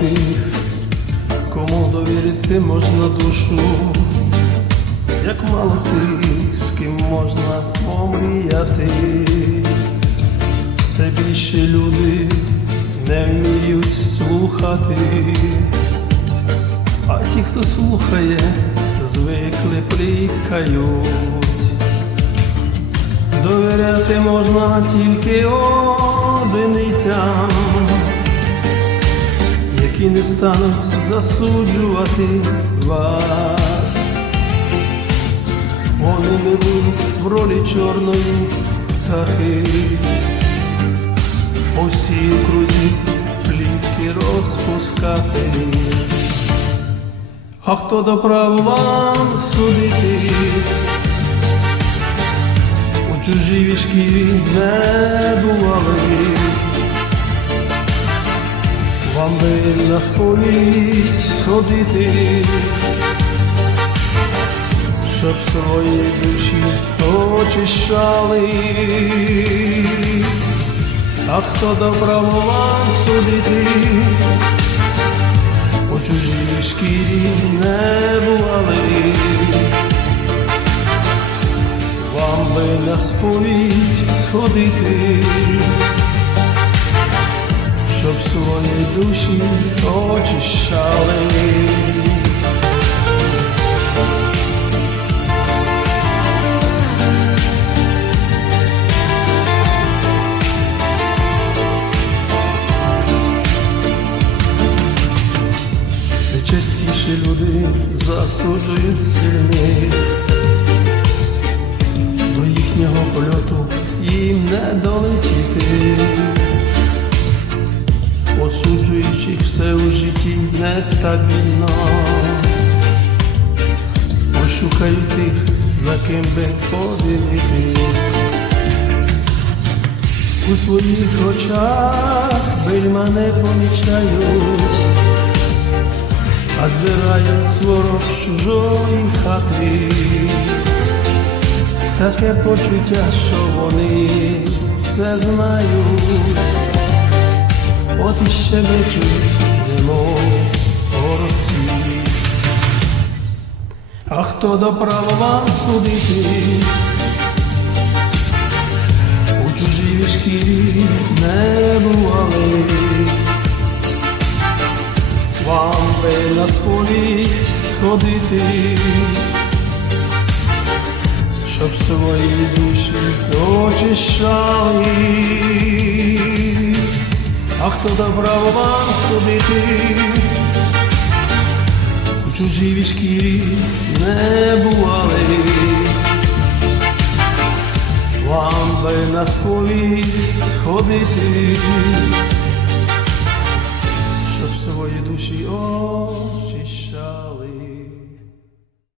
тих, кому довірити можна душу, як мало тих, з ким можна помріяти, все більше люди не вміють слухати, а ті, хто слухає, звикли пліткають. Довіряти можна тільки одиницям які не стануть засуджувати вас. Вони будуть в ролі чорної птахи, по всій окрузі плітки розпускати. А хто до права вам судити? У чужій вішки не вам би на сповідь сходити, щоб свої душі очищали, а хто дав право вам судити, у чужій шкірі не бували. Вам би на сповідь сходити, душі очищали. Все частіше люди засуджують сильних до їхнього польоту їм не долетіти, осуджуючи все у житті нестабільно, пошукають тих, за ким би подивитись. У своїх очах бельма не помічають, а збирають сворок з чужої хати. Таке почуття, що вони все знають, от і щебечуть, немов горці. А хто до права вам судити? У чужій шкірі не бували, вам би на сповідь сходити щоб свої душі очищали, а хто дав право вам судити, у чужій шкірі не бували, вам би на сповідь сходити,